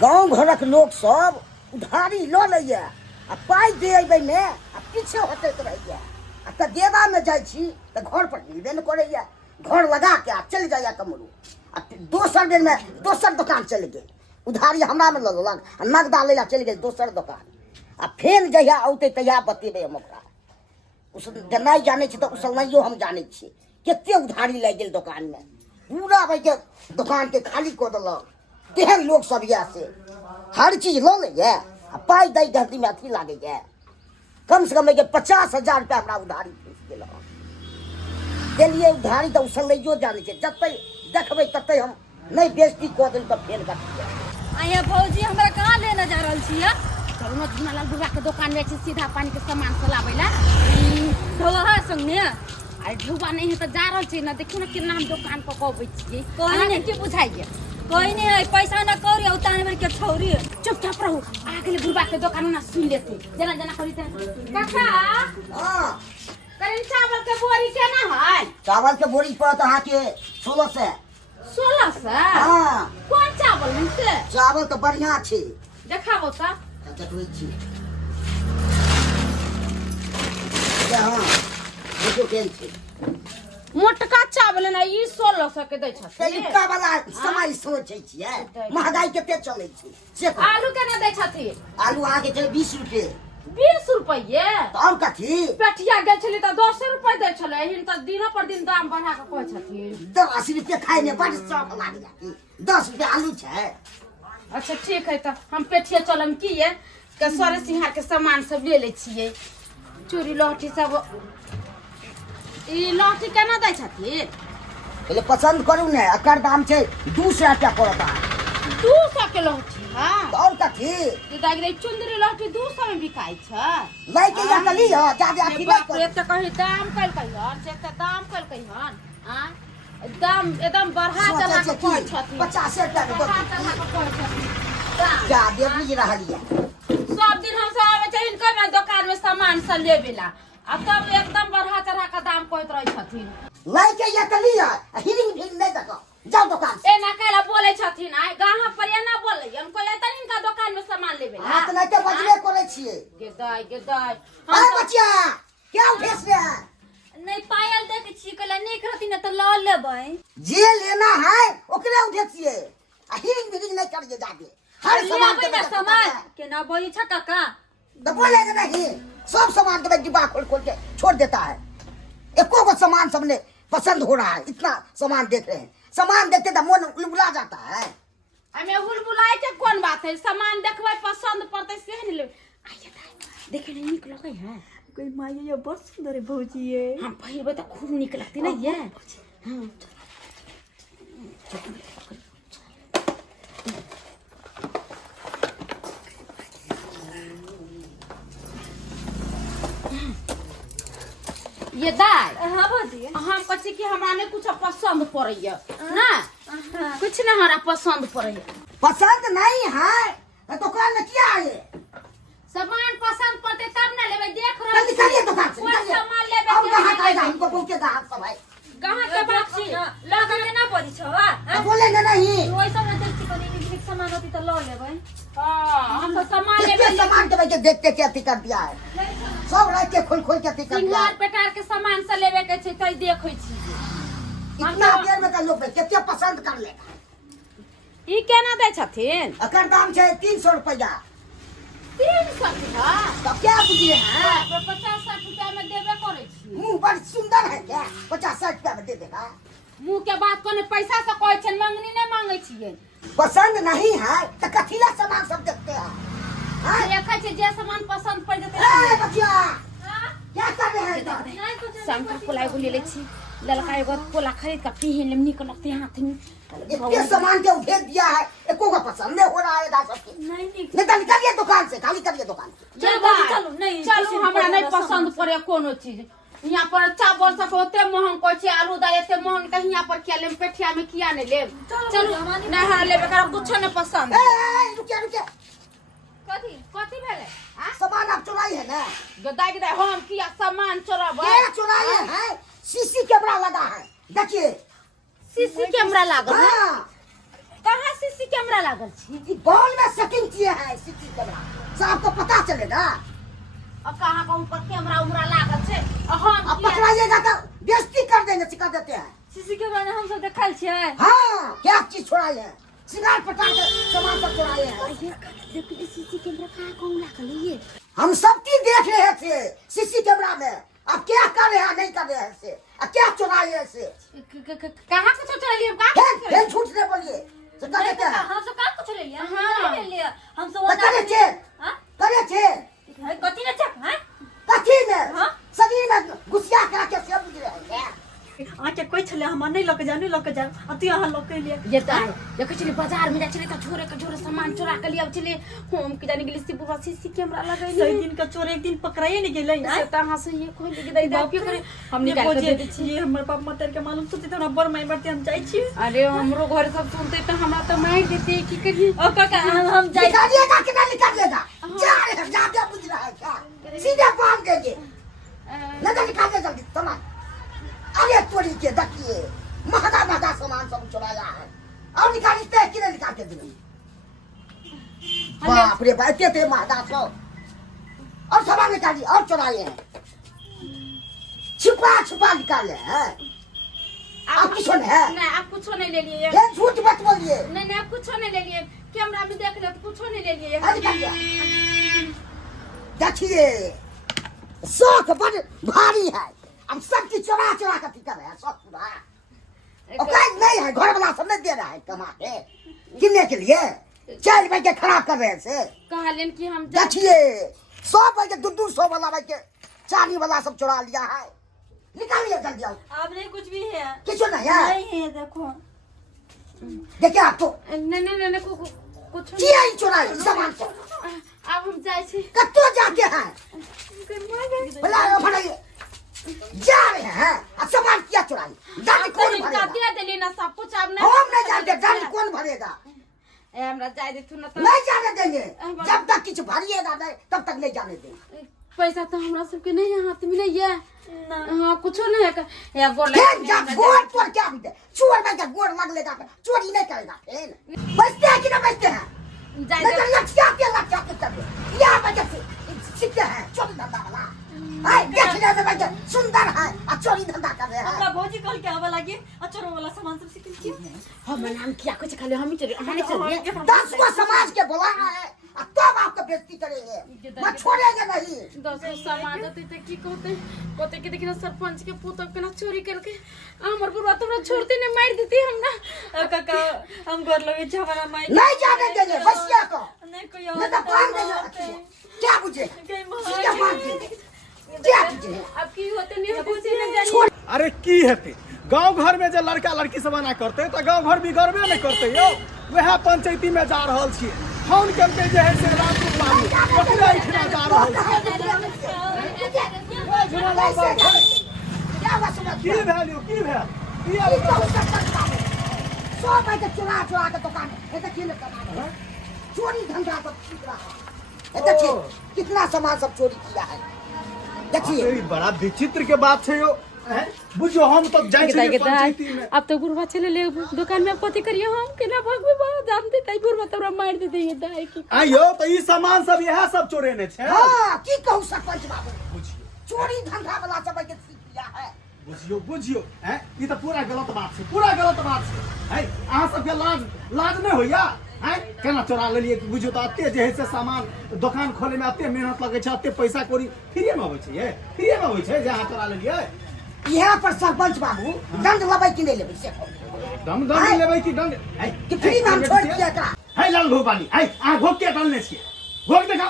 गाँव घरक लोग सब उधारी ल लैया आ पाई दे अबे में आ पीछे हटैत रहैया आ त देवा में जाइ छी त घर पर मिलबे न करैया घर लगा के आ चल जाइया कमरू आ दोसर दिन में दोसर दुकान चल गेल उधारी हमरा में ल लेलक आ नगदा लैला चल गेल दोसर दुकान आ फेर जहिया औते तहिया बतेबे हम ओकरा उस नहीं जाने छी त उसलनाइयो हम जाने छी केते उधारी लाग गेल दुकान में पूरा भाई के दुकान के खाली कर देलक तेहन लोग सब या से हर चीज लो ले पाई दई गहती में अथी लागे है कम से कम 50,000 रुपया हमरा उधारी फंस गेल देलिए उधारी तो उसलैयो जाने छे जते देखबे तते हम नहीं बेइज्जती कर देल त फेर गटिया आया भौजी हमरा कहां लेने जा रहल छियै चलू न धुनालाल बुढ़ा के दुकान में छी सीधा पानी के सामान चलाबैला ढोला संगे अरे ढुबा नहीं है तो जा रहल छी न देखियो न केना हम दुकान पर कहबै छी कोई नहीं के बुझाइए कोई नहीं है पैसा न करी उताने में के छोरी चुपचाप रहू आगे बुढ़ा के दुकान ना सुन लेते जना जना करी काका हां करें चावल के बोरी केना है चावल के बोरी पर तो हाके 1600 हां कौन चावल है से चावल तो बढ़िया छे देखाबो त देखबै छी हां देखो केन छे मोटका चावल ना ई 1600 के दै छथि तरीका वाला समय सोचै छियै महंगाई कते चलै छै से आलू केना दै छथि आलू आगे चल 20 रुपए 20 रुपये और कथी पेठिया गेल छली त 10 रुपये दै छले हिन त दिन पर दिन दाम बढ़ा के कहै छथि 10 रुपए खाए में बड़ शौक लागै 10 रुपए आलू छै अच्छा ठीक है त हम पेठिया चलम की है के सरे सिंहार के सामान सब ले ले छियै चूड़ी लहठी सब ई लहठी केना दै छथि पहले पसंद करू ने एकर दाम छै 200 रुपया पड़ता 200 के लहठी हां और कथी ई दाग रे चुंदरी लहठी 200 में बिकाई छै लाई के जा चली हो जादे अथी बाप रे त कहि दाम कल कहिन से त दाम कल कहिन हां दाम एकदम बढ़ा चला के कहै छथि 50 रुपया के बढ़ा चला के कहै छथि जा दे बुझ रहलिए सब दिन हम सब आवे छै इनकर में दुकान में सामान सब लेबेला अब तब एकदम बढ़ा चढ़ा के दाम कहत रहै छथिन लाई के या चली है हिरिंग भी नहीं देखो जाओ दुकान ए ना कहला बोले छथिन आइ गाहा पर एना बोले हम कोई तनी इनका दुकान में सामान लेबेला हां त नहीं के बजबे करे छिए गेदाई हां बचिया क्या उठेस रे नहीं पायल देख छी कहला निक रहती न त ल लेबै जे लेना है ओकरे उठे छिए आ हिरिंग भी नहीं करिए जाके हर सामान के सामान केना बोली छ काका तो बोलेगा नहीं सब सामान तो डिब्बा खोल खोल के छोड़ देता है एको को सामान सबने पसंद हो रहा है इतना सामान देख रहे हैं सामान देखते तो मन उलबुला जाता है हमें हुलबुलाए के कौन बात है सामान देखबै पसंद पड़ते से नहीं ले आइए देखे नहीं निक लगे है कोई माया ये बहुत सुंदर है भौजी ये हम पहिरबे त खूब निक लगती ना ये हां ये दाई हां भौजी हम कहছি कि हमरा ने कुछ पसंद पड़ैया ना कुछ ना हमरा पसंद पड़ैया पसंद नहीं है दुकान में क्या है सामान पसंद पड़ते तब ना लेबे देख रहे जल्दी करिए दुकान से कोई सामान लेबे अब कहां आएगा हमको पहुंचे ग्राहक सब है कहां के बात छी लगा के ना पड़ी छवा बोलेंगे नहीं ओइ सब में देखती कनी निक सामान होती त ल लेबै हां हम तो सामान कितने लेबे सामान के भाई देखते क्या अथी कर दिया है सब रख के खोल खोल के अथी कर दिया सिंगार है। पेटार के सामान से लेबे के छै तै देखै छी इतना देर में का लोग कितने पसंद कर लेगा ई केना दै छथिन अकर दाम छै 300 रुपया 300 का तो क्या बुझिए हैं 50-60 रुपया में देबे करै छी मुंह बड़ सुंदर है क्या 50-60 रुपया में दे देगा मुंह के बात कोने पैसा से कहै छै मंगनी नहीं मांगै छियै पसंद नहीं है तो कथीला सामान सब देखते हैं हाँ? देखै छै जे सामान पसंद पड़ जेतै ए बच्चा क्या कर रहे हैं इधर? शंकर पोला एगो ले लै छी ललका एगो पोला खरीद के पीहन लेम निक लगते हाथ में इतने सामान के उठे दिया है एको को पसंद नहीं हो रहा है दादा सबके नहीं निक नहीं तो निकलिए दुकान से खाली करिए दुकान चल भौजी चलू नहीं चलू हमरा नहीं पसंद पड़े कोनो चीज यहाँ पर चावल सब होते महंग कहै छै आलू दाल एते महंग कहीं यहाँ पर क्या लेम पेठिया में किया नहीं लेम चलू नहीं हरा लेबे कर कुछ नहीं पसंद ए रुकिए रुकिए कथी कथी भेले हां सामान आप चुराई है ना गदाई गदाई हम किया सामान चोराबे क्या चुराई है सीसी कैमरा लगा है देखिए सीसी कैमरा लागल है हाँ कहाँ सीसी कैमरा लागल छी ई बॉल में सेटिंग किए है सीसी कैमरा सबको पता चलेगा। और कहाँ का ऊपर कैमरा उमरा लागल छे और हम अब पकड़ाइएगा तो बेइज्जती कर देंगे, सिखा देते हैं। सीसी कैमरा ने हम सब देखल छियै। हाँ क्या चीज छोड़ाए हैं, सिगार पटा के सामान सब छोड़ाए हैं। देखिए सीसी कैमरा कहाँ का लागल है ये। हम सब चीज देख रहे थे सीसी कैमरा में, अब क्या कर रहे हैं नहीं कर रहे हैं से, अब क्या चुराए हैं से। कहाँ कुछ चोरी फिर झूठ नहीं बोलिए, सिखा देते हैं। हम सब का कुछ ले लिया। हाँ। ले लिया हम सब तो करे थे, हां करे थे कथी ने चक हैं कथी में हाँ? शरीर में घुसिया के सब बुझ रहे हैं। आके कोई छले हम नहीं लके जा अति यहाँ लके लिए। ये तो है देखो चली बाजार में जा चले तो छोरे का छोरे सामान चुरा के लिया चले हम के जाने के लिए पूरा सीसी कैमरा लगा सही दिन का चोर एक दिन पकड़ाए नहीं गेलै से तहां से ये खोल के दई दापियो करे हम निकाल के दे दे छी। ये हमर बाप माता के मालूम तो हमरा बर माई बाटे हम जाई छी। अरे हमरो घर सब सुनते तो हमरा तो मार देते की करिए। ओ काका हम जाई निकालिएगा कि नहीं निकालिएगा, जा रहे हैं ज्यादा बुझ रहा है क्या, सीधे बांध देंगे नजर निकाल दे जल्दी सामान। अरे चोरी के देखिए महंगा महंगा सामान सब चुराया है, और निकालते हैं कि नहीं निकाल के देंगे। बाप रे बाप इतने महंगा सब, और सामान निकालिए और चुराए हैं, छुपा छुपा निकाले हैं। आप कुछ नहीं है, नहीं आप कुछ नहीं ले लिए ये झूठ मत बोलिए। नहीं आप कुछ नहीं ले लिए कैमरा में देख ले तो कुछ नहीं ले लिए। हाँ, निकालिए। देखिए शौक बड़ भारी है, अब सब चीज चुरा चुरा कर कर रहे हैं शौक पूरा। औकात नहीं है, घर वाला सब नहीं दे रहा है कमा के गिनने के लिए, 4 रुपए के खराब कर रहे हैं से। कहलन कि हम देखिए 100 रुपए के 200 वाला भाई के चांदी वाला सब चुरा लिया है, निकालिए जल्दी आओ। आप नहीं कुछ भी है कुछ नहीं है, नहीं है देखो देखिए आप तो नहीं कुछ किया ही चुराई सामान को। अब हम जाए छी कत्तो जाते हैं बुलाओ भलाइए, जा रहे हैं और सामान क्या चुराई, दंड कौन भरेगा, दे देली ना सब कुछ अब हम नहीं जानते दंड कौन भरेगा, ए हमरा जाए दे तू ना तो नहीं जाने देंगे जब तक कुछ भरिएगा नहीं तब तक नहीं जाने देंगे। पैसा तो हमरा सबके नहीं है हाथ में नहीं है। ना हां कुछ नहीं है या गोर फिर जब गोड़ पर क्या होते चोर में क्या गोड़ लग लेगा चोरी नहीं करेगा, फिर बचते हैं कि नहीं बचते हैं, जाए नहीं तो लक्षिया के करते यहाँ पर जब सीखते हैं चोरी धंधा वाला है, देखने में बैठे सुंदर है और चोरी धंधा कर रहे हैं। हमरा भौजी कल के आवा लागे अचरो वाला सामान सब सीखल छी। हम नाम किया कुछ खाली हम ही चले हम नहीं चले 10 को समाज के बुला रहा है और तब आपको बेइज्जती करेंगे, मत छोड़ेंगे नहीं। 10 को समाज होते तो की कहते कि देखिना सरपंच के पुत के ना चोरी करके हमर बुढ़वा तोरा छोड़ते ने मार देती हम ना। काका हम घर लगे छ हमारा माई नहीं जाने देंगे बसिया को, नहीं कोई नहीं तो बांध देंगे। क्या बुझे सीधे बांध देंगे, क्या बुझे अब की होते नहीं होते ना जानी। अरे की हेते गांव घर में जो लड़का लड़की से मना करते तो गांव घर बिगड़बे नहीं करते यो, वह पंचायती में जा रहल छी फोन करके जे है से रात को पानी पकड़ा इठना जा रहल छी। की वैल्यू की भेल की आलू चुरा चुरा के दुकान चोरी धंधा सब सीख रहा है। देखिए कितना सामान सब चोरी किया है, देखिए अरे बड़ा विचित्र के बात है यो, बुझो हम तो जाय छी पंचायती में। अब तो बुढ़वा चले ले दुकान में कथी करियो हम केना भगवे बा जानते तई बुढ़वा तोरा मार देते ये दाई की। आइयो तो ई सामान सब यह सब चोरेने छे। हाँ की कहूँ सरपंच बाबू, बुझियो चोरी धंधा वाला सब के सीख लिया है। बुझियो हैं ई तो पूरा गलत बात छै, पूरा गलत बात छै है। अहाँ सबके लाज नहीं होइया हैं, केना चोरा लेलिए बुझियो तो अते जे है से सामान दुकान खोले में अते मेहनत लगे छै, अते पैसा कौड़ी फ्री में होय छै, ये फ्री में होय छै जे अहाँ चोरा लेलिए। यहाँ पर सरपंच बाबू दंड लेबै कि नहीं लेबै से दंड लेबै कि दंड है कि फ्री में हम छोड़ दिया का है लाल घोपाली है आ घोक के डालने छिए घोक देखा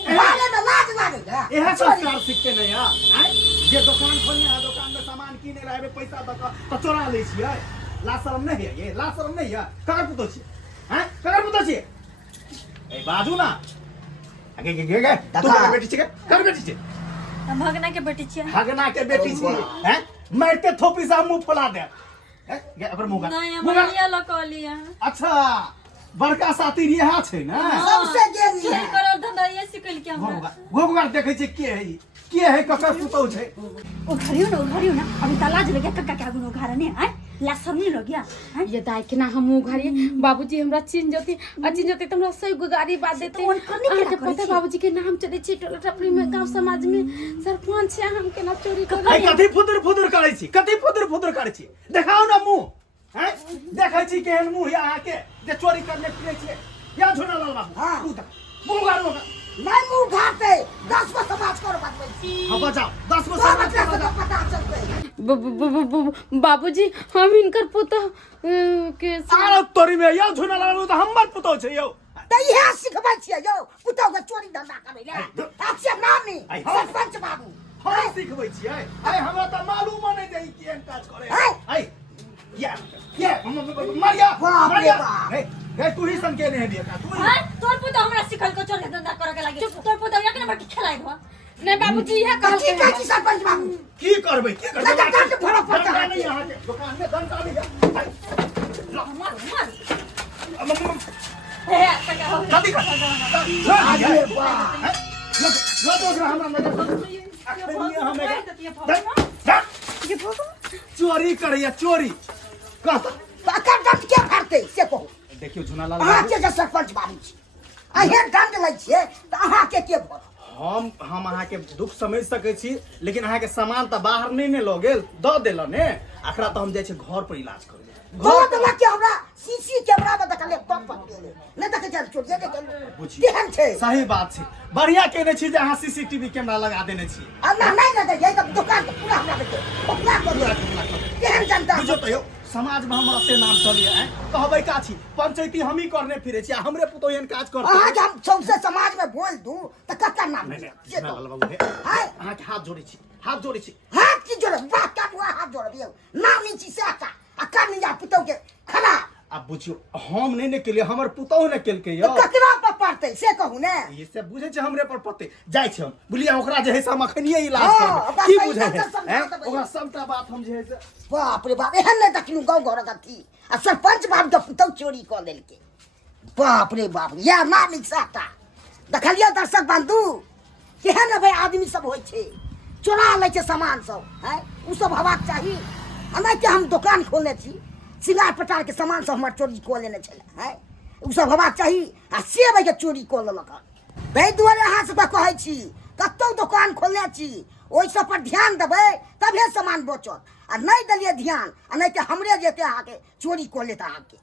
बारे में लाज लागेगा। यह संस्कार सीखते नहीं है जे दुकान खोलने है दुकान में सामान किने रहबे पैसा दऽ कऽ तो चोरा ले छिए, लाज शरम नहीं है, ये लाज शरम नहीं है। ककर पुतो छिए हैं, ककर पुतो छिए ए बाजू ना आगे गे तू कर बेटी छिए, कर बेटी छिए हम भगना के बेटी छियै। भगना के बेटी छिए हैं, मारते थोपी से मुंह फुला दे हैं गे ओकर मुंह नहीं हम लिया लकलिया। अच्छा बड़का साथी रिहा छै ना, सबसे गेली चोरी है। करल धंधा ये सिखल के हमरा। घोघा देखे छै के है ककर पुतौ छै। ओ घरियो ना अभी त लाज लगे कक्का के आगु घारा ने आय ला सब नहीं लग गया हैं? ये दाई के ना हम घरे बाबूजी हमरा चिन जति त हमरा सही गुगारी बात देते तो उन करने के आके ना पता करी बाबूजी के नाम चले छी टोला टपरी में गांव समाज में सरपंच है हम के ना चोरी कर आई कथी फुदुर करै छी कथी फुदुर करै छी देखाओ ना मुंह हैं देखै छी केहन मुंह या अहाँ के जे चोरी करने फिरै छी या झोना लाल बाबू हाँ। मुंह गाड़ो नहीं मुंह घाटे 10 को समाज कर बात छी हां बचाओ 10 को सब समाज बच्चा के को पता चलते बाबूजी हम इनकर पुता के सारा तोरी में या झोना लाल तो हमर पुतो छै यौ त इहे सिखबै छियै यौ पुतौ के चोरी धंधा करै ले अच्छा नानी आई, हाँ। सरपंच बाबू हम सिखबै छियै आई हमरा त मालूम नै जे ई केहन काज करे हैं? आई या मारिया बाप रे मारिया बाप। हे तू ही सन के नहीं दिया तू ही हैं? तोर पुतो हमरा सिखल को चोरी धंधा करे के लागे तोर पुतो एक नंबर के खिलाए दो नहीं बाबूजी यह की कहते कहै हैं छी सरपंच बाबू की करबै नहीं तो दंड भरो पड़ता है। नहीं यहाँ के दुकान में दंड डाली है मार मार जल्दी हे तका हो कर अरे वाह लो तो हमरा में चोरी करैया चोरी कहता अकर दंड के भरते से कहू देखियो झुनालाल अहाँ बाबू के जे सरपंच बाबू छी अहे दंड लै छियै त अहाँ के भर हम अहाँ के दुख समझ सकै छी लेकिन अहाँ के सामान त बाहर नहीं ने लो गेल द देलो ने अखरा त हम जाय छै घर पर इलाज करे घर देला के हमरा सीसी कैमरा में देखले तब पकड़ले नहीं देखे चल चोरी देखे बुझी केहन छै सही बात छै बढ़िया केने छी जे अहाँ सीसीटीवी कैमरा लगा देने छी अल्लाह नहीं लगे ये तो दुकान के पूरा हमरा देखे ओकरा कर केहन जनता बुझो त यो समाज में हमर अते नाम चलिए हैं कहबै का छी पंचायती हम ही करने फिरे छी हमरे पुतो एहन काज करते अहाँ के हम चौक से समाज में बोल दूं त कक्का नाम नहीं से तो झुनालाल बाबू हे हाय अहाँ के हाथ जोड़े छी हाथ जोड़े छी हाथ की जोड़ बात का हुआ हाथ जोड़ दियो नाम नीची से आता आ कर नहीं जा पुतो के खड़ा अब बुझियो हम नहीं ने केलिए हमर पुतो ने केलकै तो यो ककरा पर पड़ते से कहू ने ये सब बुझे छै हमरे पर पते जाय छै हम बुलिया ओकरा जे है से हम अखनिए इलाज हाँ, करबै ओकरा की सही बुझे है सही समझा हैं? देबै। ओकरा सबटा बात हम जे है से बाप रे बाप एहन नहीं देखलू गाँव घर अथी आ सरपंच बाबू के पुतौ चोरी कऽ देलकै बाप रे बाप या नाम साटा देखलिए दर्शक बंधु केहन भाई आदमी सब होइ छै चोरा लै छै सामान सब हैं उ सब हेबाक चाही आ नहीं कि हम दुकान खोलने छी सिंगार पटार के सामान सब हमर चोरी कऽ लेने छलै हैं उ सब हेबाक चाही आ से भाई के चोरी कऽ लेलक ताहि दुआरे अहाँ सबके कहै छी कतौ दुकान खोलने छी ओहि सब पर ध्यान देबै तबे सामान बचत आ नहीं देलिए ध्यान आ नहीं कि हमरे जेते अहाँके चोरी कऽ लेत अहाँके